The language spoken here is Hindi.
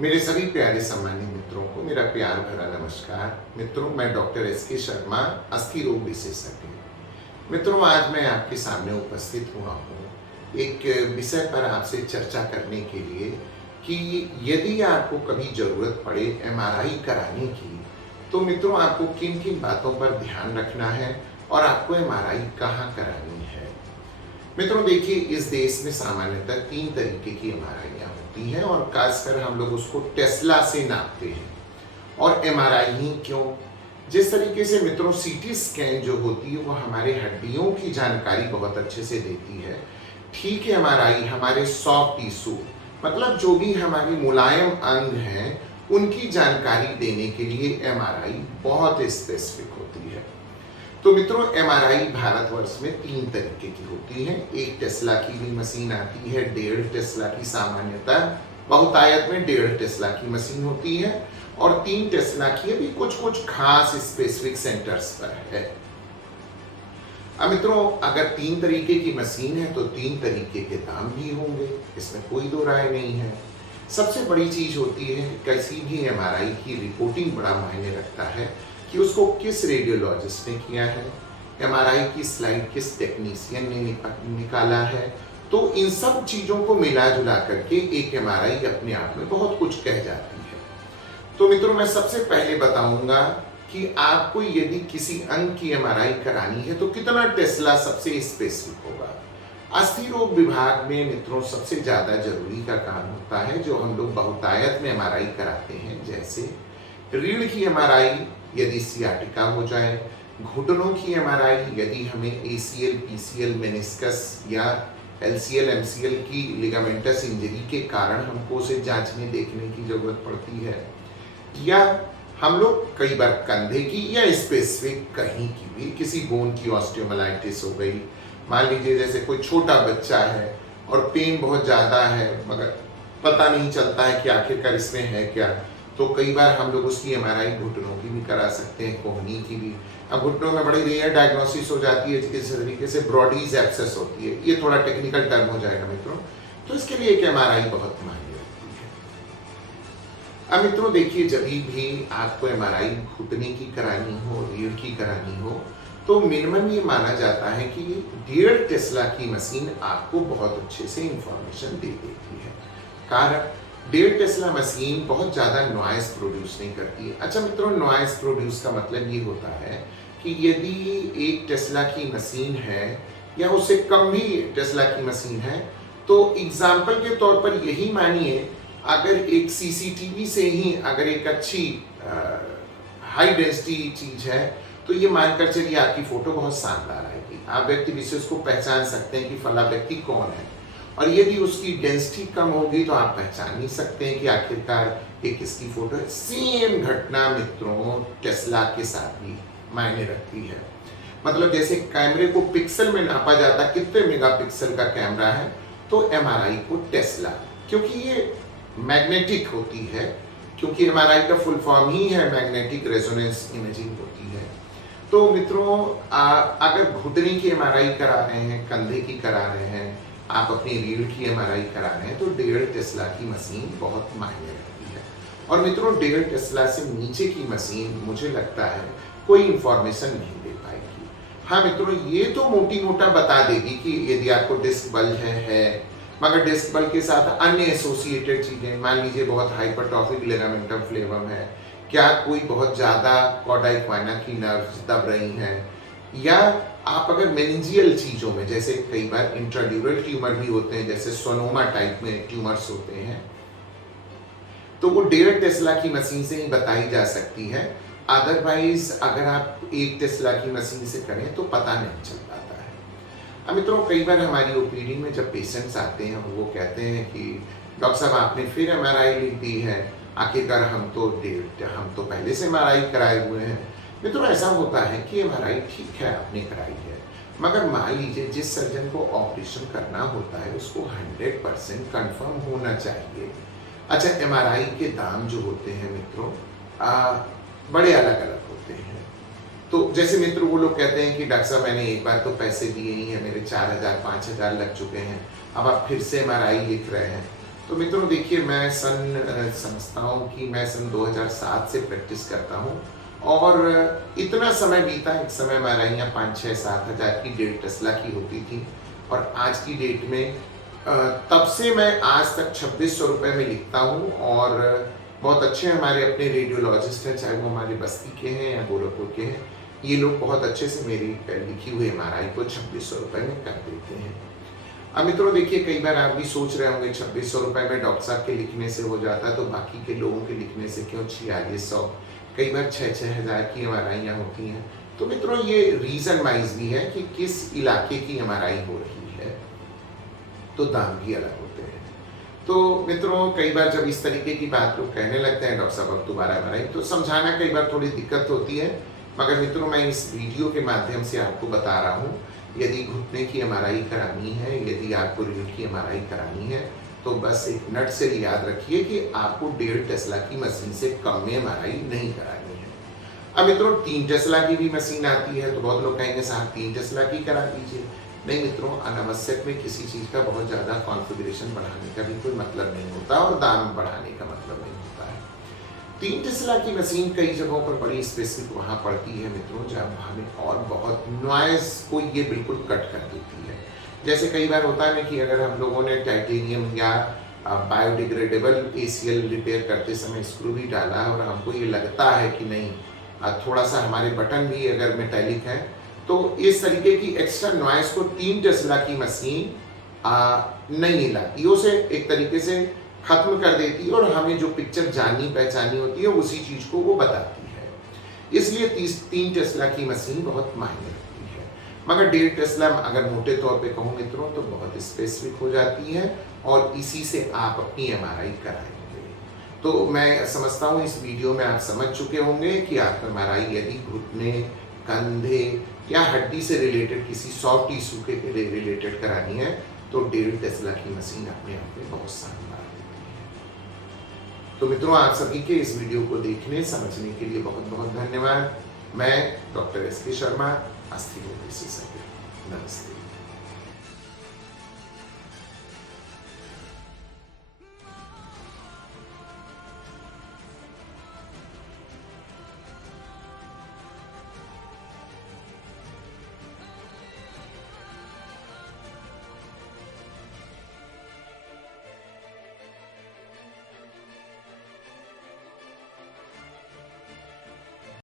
मेरे सभी प्यारे सम्मानित मित्रों को मेरा प्यार भरा नमस्कार। मित्रों, मैं डॉक्टर एस के शर्मा, अस्थि रोग विशेषज्ञ। मित्रों, आज मैं आपके सामने उपस्थित हुआ हूँ एक विषय पर आपसे चर्चा करने के लिए कि यदि आपको कभी ज़रूरत पड़े एमआरआई कराने की, तो मित्रों आपको किन किन बातों पर ध्यान रखना है और आपको एमआरआई कहाँ करानी है। मित्रों देखिए, इस देश में सामान्यतः 3 तरीके की एमआरआईयाँ होती हैं और खासकर हम लोग उसको टेस्ला से नापते हैं। और एमआरआई ही क्यों? जिस तरीके से मित्रों सीटी स्कैन जो होती है वो हमारे हड्डियों की जानकारी बहुत अच्छे से देती है, ठीक है एमआरआई हमारे सॉफ्ट टिश्यू मतलब जो भी हमारे मुलायम अंग हैं उनकी जानकारी देने के लिए एमआरआई बहुत स्पेसिफिक होती है। तो मित्रों, एमआरआई भारतवर्ष में 3 तरीके की होती है। एक टेस्ला की भी मशीन आती है, 1.5 टेस्ला की, सामान्यतः बहुतायत में 1.5 टेस्ला की मशीन होती है, और 3 टेस्ला की अभी कुछ कुछ खास स्पेसिफिक सेंटर्स पर है। अब मित्रों, अगर 3 तरीके की मशीन है तो 3 तरीके के दाम भी होंगे, इसमें कोई दो राय नहीं है। सबसे बड़ी चीज होती है किसी भी एमआरआई की रिपोर्टिंग बड़ा मायने रखता है कि उसको किस रेडियोलॉजिस्ट ने किया है, एमआरआई की स्लाइड किस टेक्नीशियन ने निकाला है। तो इन सब चीजों को मिला जुला करके एक एमआरआई अपने आप में बहुत कुछ कह जाती है। तो मित्रों, मैं सबसे पहले बताऊंगा कि आपको यदि किसी अंग की एमआरआई करानी है तो कितना टेस्ला सबसे स्पेसिफिक होगा। अस्थि रोग विभाग में मित्रों सबसे ज्यादा जरूरी का काम होता है जो हम लोग बहुतायत में एमआरआई कराते हैं, जैसे रीढ़ की एमआरआई यदि सियाटिका हो जाए, घुटनों की एमआरआई यदि हमें एसीएल, पीसीएल, मेनिस्कस या एलसीएल, एमसीएल की लिगामेंटस इंजरी के कारण हमको उसे जांचने देखने की जरूरत पड़ती है, या हम लोग कई बार कंधे की या स्पेसिफिक कहीं की भी किसी बोन की ऑस्टियोमाइलाइटिस हो गई। मान लीजिए जैसे कोई छोटा बच्चा है और पेन बहुत ज़्यादा है मगर पता नहीं चलता है कि आखिरकार इसमें है क्या, तो कई बार हम लोग उसकी एमआरआई घुटनों की भी करा सकते हैं, कोहनी की भी। अब घुटनों में बड़ी रेयर डायग्नोसिस हो जाती है, इस तरीके से ब्रॉडीज एब्सेस होती है, ये थोड़ा टेक्निकल टर्म हो जाएगा मित्रों, तो इसके लिए एक एमआरआई बहुत मायने रखती है। अब मित्रों देखिए, जब भी आपको एमआरआई घुटने की करानी हो, रीढ़ की करानी हो, तो मिनिमम ये माना जाता है कि 1.5 टेस्ला की मशीन आपको बहुत अच्छे से इंफॉर्मेशन दे देती है। कारण 1.5 टेस्ला मशीन बहुत ज़्यादा नॉइस प्रोड्यूस नहीं करती है। अच्छा मित्रों, नॉइस प्रोड्यूस का मतलब ये होता है कि यदि 1 टेस्ला की मशीन है या उससे कम भी टेस्ला की मशीन है, तो एग्जाम्पल के तौर पर यही मानिए, अगर एक सीसीटीवी से ही अगर एक अच्छी हाई डेंसिटी चीज है तो ये मानकर चलिए आपकी फोटो बहुत शानदार आएगी, आप व्यक्ति विशेष को पहचान सकते हैं कि फला व्यक्ति कौन है। और यदि उसकी डेंसिटी कम होगी तो आप पहचान नहीं सकते हैं कि आखिरकार ये किसकी फोटो है। सेम घटना मित्रों टेस्ला के साथ भी मायने रखती है। मतलब जैसे कैमरे को पिक्सल में नापा जाता, कितने मेगापिक्सल का कैमरा है, तो एमआरआई को टेस्ला, क्योंकि ये मैग्नेटिक होती है, क्योंकि एमआरआई का फुल फॉर्म ही है मैग्नेटिक रेजोनेंस इमेजिंग होती है। तो मित्रों, अगर घुटने की एमआरआई करा रहे हैं, कंधे की करा रहे हैं, आप अपनी रीढ़ की एमआरआई करा रहे हैं, तो 1.5 टेस्ला की मशीन बहुत मायने रखती है। और मित्रों 1.5 टेस्ला से नीचे की मशीन मुझे लगता है कोई इंफॉर्मेशन नहीं दे पाएगी। हाँ मित्रों, ये तो मोटी मोटा बता देगी कि यदि आपको डिस्क बल्ज है, मगर डिस्क बल्ज के साथ अन्य एसोसिएटेड चीजें, मान लीजिए बहुत हाइपरट्रॉफिक लिगामेंटम फ्लेवम है, क्या कोई बहुत ज्यादा कॉर्डा इक्वाना की नर्व्स दब रही हैं, या आप अगर मेनिंजियल चीजों में, जैसे कई बार इंट्राड्यूरल ट्यूमर भी होते हैं, जैसे सोनोमा टाइप में ट्यूमर्स होते हैं, तो वो 1.5 टेस्ला की मशीन से ही बताई जा सकती है। अदरवाइज अगर आप 1 टेस्ला की मशीन से करें तो पता नहीं चल पाता है। अब मित्रों, कई बार हमारी ओपीडी में जब पेशेंट्स आते हैं वो कहते हैं कि डॉक्टर साहब आपने फिर एमआरआई लिख दी है, आखिरकार हम तो पहले से एमआरआई कराए हुए हैं। मित्रों ऐसा होता है कि एमआरआई ठीक है आपने कराई है, मगर मान लीजिए जिस सर्जन को ऑपरेशन करना होता है उसको 100% कंफर्म होना चाहिए। अच्छा, एमआरआई के दाम जो होते हैं मित्रों बड़े अलग अलग होते हैं। तो जैसे मित्रों वो लोग कहते हैं कि डॉक्टर साहब मैंने एक बार तो पैसे दिए ही हैं, मेरे 4,000 5,000 लग चुके हैं, अब आप फिर से एमआरआई लिख रहे हैं। तो मित्रों देखिए, मैं समझता हूँ कि मैं सन 2007 से प्रैक्टिस करता हूँ और इतना समय बीता। एक समय हमारा यहाँ 5-6-7 हज़ार की 1.5 टेस्ला की होती थी और आज की डेट में तब से मैं आज तक 2600 रुपये में लिखता हूँ और बहुत अच्छे हमारे अपने रेडियोलॉजिस्ट हैं, चाहे वो हमारे बस्ती के हैं या गोरखपुर के हैं। ये लोग बहुत अच्छे से मेरी लिखी हुई MRI को 2600 रुपये में कर देते हैं। अब मित्रों देखिए, कई बार आप भी सोच रहे होंगे 2600 रुपये में डॉक्टर साहब के लिखने से हो जाता है तो बाकी के लोगों के लिखने से क्यों 4600, कई बार 6-6 हज़ार की MRI होती हैं। तो मित्रों ये रीज़न वाइज भी है कि किस इलाके की MRI हो रही है, तो दाम भी अलग होते हैं। तो मित्रों कई बार जब इस तरीके की बात लोग कहने लगते हैं, डॉक्टर साहब अब दोबारा MRI, तो समझाना कई बार थोड़ी दिक्कत होती है। मगर मित्रों मैं इस वीडियो के माध्यम से आपको बता रहा हूँ, यदि घुटने की MRI करानी है, यदि आपको रीढ़ की MRI करानी है, तो बस एक नट से याद रखिए कि आपको 1.5 टेस्ला की मशीन से कम में MRI नहीं करानी है। अब मित्रों 3 टेस्ला की भी मशीन आती है, तो बहुत लोग कहेंगे साहब 3 टेस्ला की करा दीजिए। नहीं मित्रों, अनावश्यक में किसी चीज़ का बहुत ज़्यादा कॉन्फ़िगरेशन बढ़ाने का भी कोई मतलब नहीं होता और दाम बढ़ाने का मतलब नहीं होता है। 3 टेस्ला की मशीन कई जगहों पर बड़ी स्पेसिफिक वहाँ पड़ती है मित्रों, जब हमें और बहुत नॉइज़ को ये बिल्कुल कट कर देती है। जैसे कई बार होता है ना कि अगर हम लोगों ने टाइटेनियम या बायोडिग्रेडेबल ACL रिपेयर करते समय स्क्रू भी डाला और हमको ये लगता है कि नहीं, थोड़ा सा हमारे बटन भी अगर मेटेलिक है, तो इस तरीके की एक्स्ट्रा नॉइज़ को 3 टेस्ला की मशीन नहीं लाती, उसे एक तरीके से खत्म कर देती है और हमें जो पिक्चर जाननी पहचानी होती है उसी चीज़ को वो बताती है। इसलिए 3 टेस्ला की मशीन बहुत मायने रखती है। मगर 1.5 टेस्ला अगर मोटे तौर पे कहूँ मित्रों तो बहुत स्पेसिफिक हो जाती है और इसी से आप अपनी MRI कराएंगे। तो मैं समझता हूँ इस वीडियो में आप समझ चुके होंगे कि आप MRI यदि घुटने, कंधे या हड्डी से रिलेटेड किसी सॉफ्ट टिश्यू के रिलेटेड करानी है तो 1.5 टेस्ला की मशीन अपने आप में बहुत शानदार होती है। तो मित्रों आप सभी के इस वीडियो को देखने समझने के लिए बहुत बहुत धन्यवाद। मैं डॉक्टर SK शर्मा, अस्थि रोग विशेषज्ञ। नमस्ते।